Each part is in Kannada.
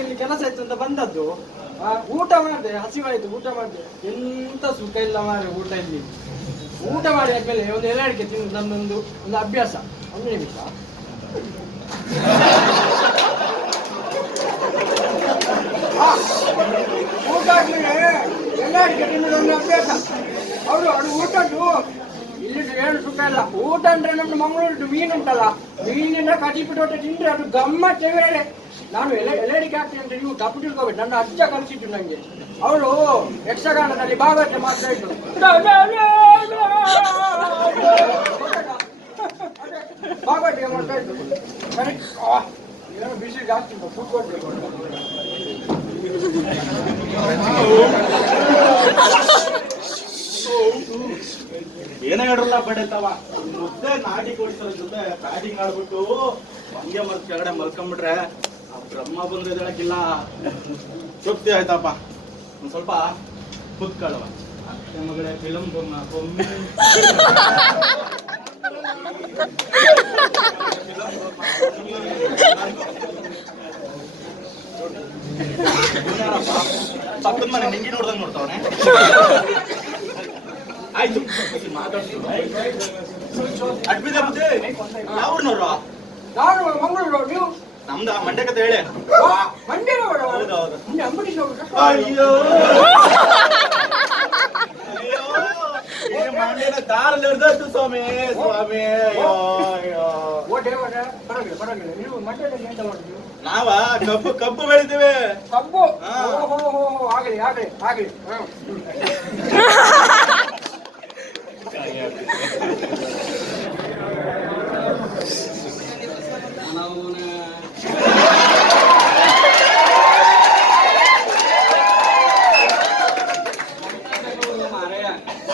ಇಲ್ಲಿ ಕೆಲಸ ಇತ್ತು ಅಂತ ಬಂದದ್ದು ಊಟ ಮಾಡಿದೆ, ಹಸಿವಾಯ್ತು, ಊಟ ಮಾಡಿದೆ. ಎಂತ ಸುಖ ಇಲ್ಲ ಮಾರೆ ಊಟ ಇಲ್ಲಿ. ಊಟ ಮಾಡಿ ಆದ್ಮೇಲೆ ಒಂದು ಎಲೆ ಅಡಿಕೆ ತಿಂದು ನನ್ನೊಂದು ಒಂದು ಅಭ್ಯಾಸ. ಒಂದು ನಿಮಿಷ. ಊಟ ಆದ್ಮೇಲೆ ಎಲೆ ಅಡಿಕೆ ತಿನ್ನೋದು ಒಂದು ಅಭ್ಯಾಸ. ಅವರು ಅದು ಊಟದ್ದು ಇಲ್ಲ ಊಟ ಅಂದ್ರೆ ನಮ್ದು ಮಂಗಳೂರು ಮೀನು ಉಂಟಲ್ಲ ಮೀನಿನ ಕಟಿಪಿಟ್ಟು ಹೊಟ್ಟೆ ತಿಂದ್ರೆ ಅದು ಗಮ್ಮತ್ತೇ ಬೇರೆ ನಾನು ಎಲೆ ಎಲೆಡಿಗೆ ಹಾಕ್ತೀನಿ ಅಂತ ನೀವು ತಪ್ಪು ತಿಳ್ಕೋಬೇಕು ನನ್ನ ಅಜ್ಜ ಕಲಿಸಿದ್ರು ನಂಗೆ. ಅವಳು ಯಕ್ಷಗಾನದಲ್ಲಿ ಭಾಗವತ ಮಾಡ್ತಾ ಇದ್ರು ಭಾಗವತಿಗೆ ಮಾಡ್ತಾ ಇದ್ರು ಸರಿ ಏನೋ ಬಿಸಿ ಜಾಸ್ತಿ ಉಂಟು, ಕೂತ್ಕೊಳ್ಬೇಕು. ಏನ ಹೇಳ್ರಲ್ಲ ಬಡತವ ಮುದ್ದೆ ನಾಟಿ ಕೊಡ್ತಾರ ಜೊತೆ ಬ್ಯಾಟಿಂಗ್ ಆಡ್ಬಿಟ್ಟು ಹಂಗೆ ಮತ್ ಕೆಳಗಡೆ ಮಲ್ಕೊಂಡ್ಬಿಟ್ರೆ ಆ ಬ್ರಹ್ಮ ಬಂದ್ರೆ ಹೇಳಕ್ಕಿಲ್ಲ ತೃಪ್ತಿ ಆಯ್ತಪ್ಪ. ಒಂದ್ ಸ್ವಲ್ಪ ಕುತ್ಕೊಳ್ಳವ. ಅತ್ತೆ ಮಗಳೇ ಫಿಲಮ್ ಕೊಮ್ಮೆ ಪಕ್ಕದ ಮನೆ ನಿಂಗಿ ನೋಡ್ದಂಗ್ ನೋಡ್ತಾವನೆ. ಆಯ್ತು. ಅಡ್ಬಿದೆ ಬುದ್ಧಿ ಯಾವ್ರನ್ನವ್ರು ನಾನು ಮಂಗಳೂರು ನೀವು? ನಮ್ದ ಮಂಡ್ಯ ಕತೆ ಹೇಳಿ. ಮಂಡ್ಯ ಮಂಡ್ಯದವರ? ಹೌದು, ಹೌದು. ಮುಂದೆ ಅಂಬರೀಷ್ ಅಯ್ಯೋ. ಮಂಡ್ಯದ ದಾರಲ್ಲಿ ಹಿಡ್ದದ್ದು ಸ್ವಾಮಿ ಸ್ವಾಮಿ ಅಯ್ಯೋ ಅಯ್ಯೋ. ಪರವಾಗಿಲ್ಲ ಪರವಾಗಿಲ್ಲ. ನೀವು ಮಂಡ್ಯದಲ್ಲಿ ಎಂತ ಮಾಡಿದ್ರು ನಾವ ಕಬ್ಬು ಕಬ್ಬು ಬೆಳಿತೀವಿ. ಕಬ್ಬು? ಆಗ್ಲಿ ಆಗ್ಲಿ ಆಗ್ಲಿ.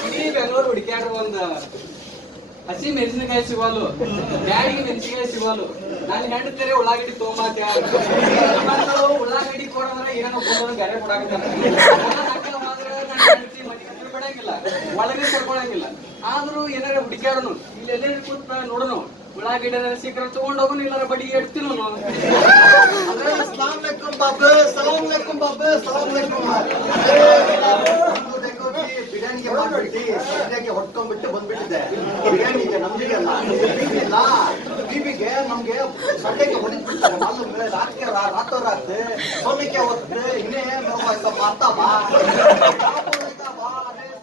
ಇಡೀ ಬೆಂಗಳೂರು ಹುಡುಕ್ಯಾಡ್ರಿ ಒಂದು ಹಸಿ ಮೆಣಸಿನಕಾಯಿ ಸಿಗೋಲು, ಬ್ಯಾಡಿಗೆ ಮೆಣಸಿನಕಾಯಿ ಸಿಗೋಲು. ನಾನು ಹೆಂಡತೀರಿ ಉಳ್ಳಾಗಡ್ಡಿ ತೊಗೊಂಬಾತ ಉಳ್ಳಾಗಡ್ಡಿ ಕೊಡಂದ್ರ ಏನೋ ಕೊಡೋದು ಗಾರೆ ಕೊಡಾಕತ್ತಾರ. ಬಿಡಂಗಿಲ್ಲ. ಒಳಗೆ ಕರ್ಕೊಳಂಗಿಲ್ಲ. ಆದ್ರೂ ಏನಾರ ಹುಡುಕ್ಯಾಡನು ಇಲ್ಲಿ ಎಲ್ಲೇ ಕೂತ್ ನೋಡೋನು. ಉಳ್ಳಾಗಡ್ಡಿ ಸಿಕ್ಕರ ತಗೊಂಡ್ ಹೋಗೋನು ಇಲ್ಲಾರ ಬಡಿ ಎಡ್ತೀನಿ ಸಲಾಮ್ ಲೆಕ್ಕಂ ಬಾಬೆ ಸಲಾಮ್ ಲೆಕ್ಕಂ ಬಾಬೆ ಸಲಾಮ್ ಲೆಕ್ಕಂ ಬಿರಿಯಾನಿಗೆ ಹೊಟ್ಕೊಂಡ್ಬಿಟ್ಟು ಬಂದ್ಬಿಟ್ಟಿದೆ ಬಿರಿಯಾನಿಗೆ ನಮ್ಗೆ ಅಲ್ಲ ಬೀಬಿಲ್ಲ ಬೀಬಿಗೆ ನಮ್ಗೆ ಸಡ್ಡೆಗೆ ಹೊಡಿದ್ಬಿಡ್ತಾರೆ ಮಾಲೂಮ್ ರಾತ್ರಿ ರಾತ್ರಿ ರಾತ್ರಿ ಸೋನಿಕೆ ಹೊತ್ತೆ ಇನ್ನೇ ನೋವು ಮಾತಾ ಬಾ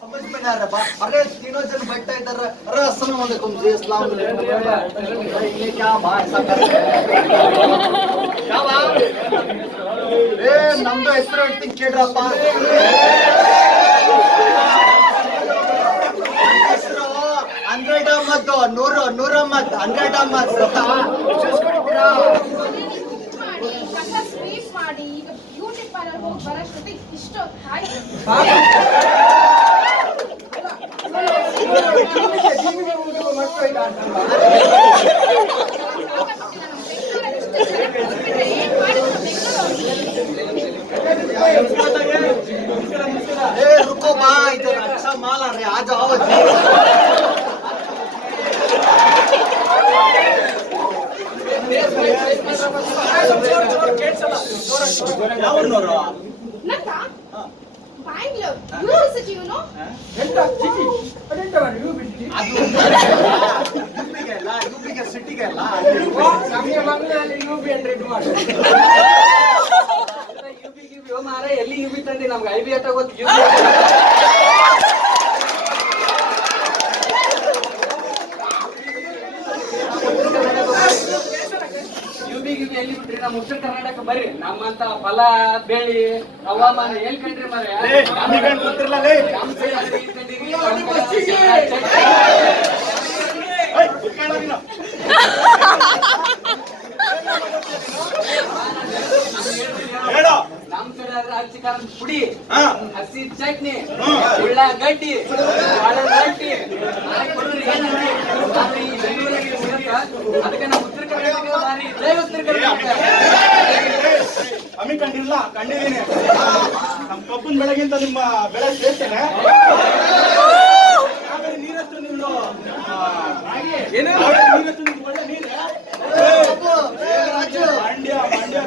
समझ में नहीं आ रहा बा अरे तीनों जन बैठा इधर अरे अस्सलाम वालेकुम जी अस्सलाम वालेकुम भाई ये क्या बा ऐसा कर क्या ಬಾ ಏ ನಮ್ದು ಹೆಸರು ಹೇಳ್ತೀನಿ ಕೇಳ್ರಪ್ಪ ಹಂಡ್ರೆಡ್ ಮದ್ದು ನೂರು ನೂರ ಮದ್ದು ಹಂಡ್ರೆಡ್ ಮದ್ದು ಏ ರುಕೋ ಬಾ ಇದು ಮಾಲ ರೀ ಅದು ನಂತ ಬ್ಯಾಂಗ್ಳೂರ್ ಇವರು ಎಂತ ಸಿಟಿ ಅಲ್ಲ ಯುಪಿಗೆ ಸಿಟಿಗೆ ಅಲ್ಲ. ನಮಗೆ ಬಂಗಲಲ್ಲಿ ಯುಪಿ ಅಂದ್ರೆ ಇದು ಮಾಡು. ಯುಪಿ ಗಿಬಿ ತಂದಿ? ನಮ್ಗೆ ಐ ಬಿ ಗಿಬಿ ಎಲ್ಲಿ ಬಿಟ್ರಿ ನಮ್ಮ ಉತ್ತರ ಕರ್ನಾಟಕ ಬರ್ರಿ. ನಮ್ಮಂತ ಫಲ ಬೆಳಿ ಹವಾಮಾನ ಎಲ್ಲಿ ಕಂಡ್ರಿ ಮರೆ. ನಮ್ ಕಡೆ ಆದ್ರೆ ಹಚ್ಚಿ ಖಾರದ ಪುಡಿ ಹಸಿ ಚಟ್ನಿ. ಉಳ್ಳಾಗಡ್ಡಿ ಕಂಡಿದ್ದೀನಿ. ನಮ್ಮ ಕಬ್ಬನ್ ಬೆಳೆಗಿಂತ ನಿಮ್ಮ ಬೆಳೆ ಸೇರ್ತೇನೆ ಆಮೇಲೆ ನೀರಷ್ಟು ನಿಮ್ದು ಏನೇನು ನೀರಷ್ಟು ನಿಮ್ದು ಒಳ್ಳೆ ನೀರು ಮಂಡ್ಯ ಮಂಡ್ಯ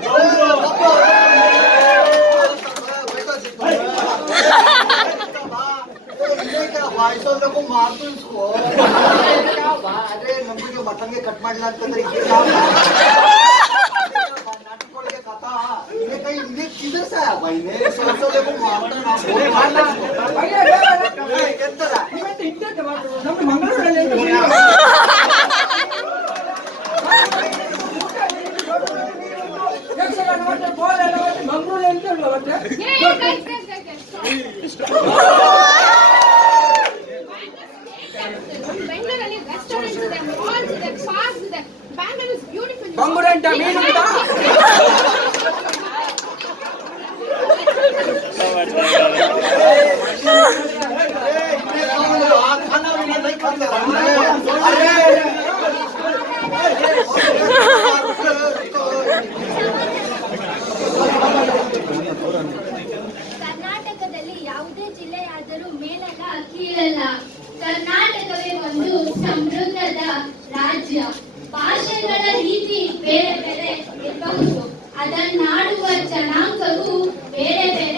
ಅದೇ ನಮಗೆ ಮಟನ್ಗೆ ಕಟ್ ಮಾಡ್ಲಾ ಅಂತಂದ್ರೆ ಇದೇ ಕೈ ಇದೇ ಚಿದ್ರ ಸಾಹೇಬ ಇನ್ನೇ ಸ್ವಲ್ಪ ಸ್ವಲ್ಪ ಮಾಡ್ತಾನೆ ಎಂತರ ಇವತ್ತು ಇಂಥದ್ದು ಮಾಡು. ನಮ್ಮ ಮಂಗಳೂರಲ್ಲಿ ಯಕ್ಷಗಾನ ಮತ್ತೆ ಕೋಲೆಲ್ಲ ಮತ್ತೆ ಮಂಗಳೂರು ಎಂತ ಉಂಟು ಮತ್ತೆ ಏ, guys, guys, guys, guys, stop. ಬೆಂಗಳೂರಲ್ಲಿ ರೆಸ್ಟೋರೆಂಟ್ಸ್ ಇದೆ ಮಾಲ್ಸ್ ಇದೆ ಪಾರ್ಕ್ಸ್ ಇದೆ ಬ್ಯಾಂಗ್ಳೂರ್ ಇಸ್ ಬ್ಯೂಟಿಫುಲ್ ಬಂಗುಡೆ ಅಂತ ಮೀನು ಕರ್ನಾಟಕವೇ ಒಂದು ಸಮೃದ್ಧದ ರಾಜ್ಯ. ಭಾಷೆಗಳ ರೀತಿ ಬೇರೆ ಬೇರೆ ಇರಬಹುದು. ಅದನ್ನಾಡುವ ಜನಾಂಗವು ಬೇರೆ ಬೇರೆ